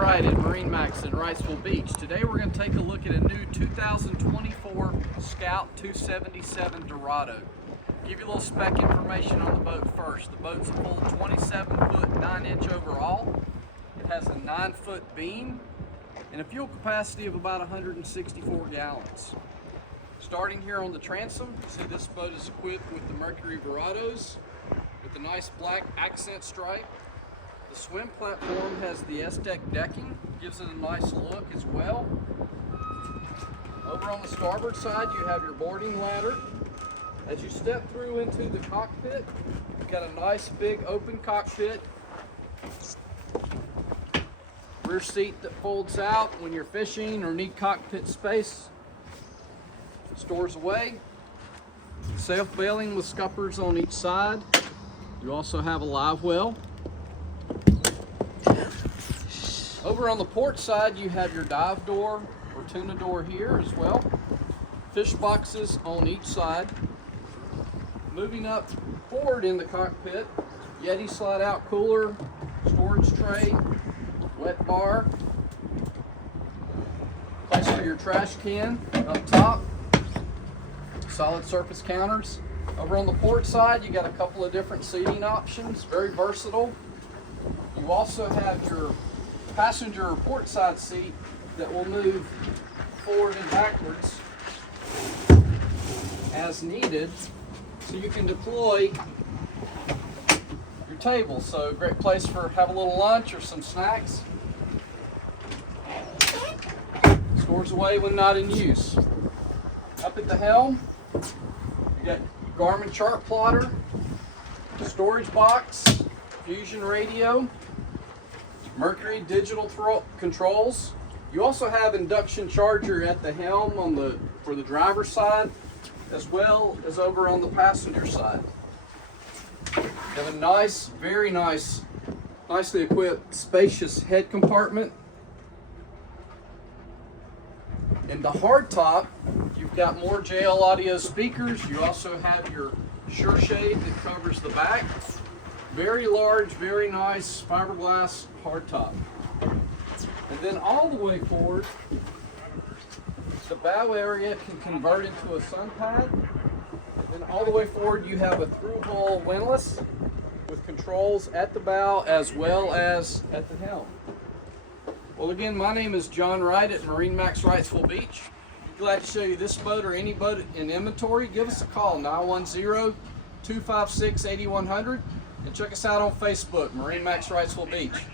Wright at MarineMax in Wrightsville Beach. Today we're going to take a look at a new 2024 Scout 277 Dorado. Give you a little spec information on the boat first. The boat's a full 27-foot 9-inch overall. It has a 9-foot beam and a fuel capacity of about 164 gallons. Starting here on the transom, you see this boat is equipped with the Mercury Dorados with a nice black accent stripe. The swim platform has the S-deck decking, gives it a nice look as well. Over on the starboard side, you have your boarding ladder. As you step through into the cockpit, you've got a nice big open cockpit. Rear seat that folds out when you're fishing or need cockpit space. Stores away. Self-bailing with scuppers on each side. You also have a live well. Over on the port side, you have your dive door or tuna door here as well. Fish boxes on each side. Moving up forward in the cockpit, Yeti slide out cooler, storage tray, wet bar, place for your trash can up top, solid surface counters. Over on the port side, you got a couple of different seating options, very versatile. You also have your passenger or port side seat that will move forward and backwards as needed, so you can deploy your table. So great place for have a little lunch or some snacks. Stores away when not in use. Up at the helm, you got Garmin chart plotter, storage box, fusion radio, Mercury digital controls. You also have induction charger at the helm for the driver's side, as well as over on the passenger side. You have a nice, very nice, nicely equipped, spacious head compartment. In the hardtop, you've got more JL audio speakers. You also have your Sure Shade that covers the back. Very large, very nice fiberglass hardtop. And then all the way forward, the bow area can convert into a sun pad. And then all the way forward, you have a through-hull windlass with controls at the bow as well as at the helm. Well, again, my name is John Wright at MarineMax Wrightsville Beach. Glad to show you this boat or any boat in inventory. Give us a call, 910-256-8100. And check us out on Facebook, MarineMax Wrightsville Beach.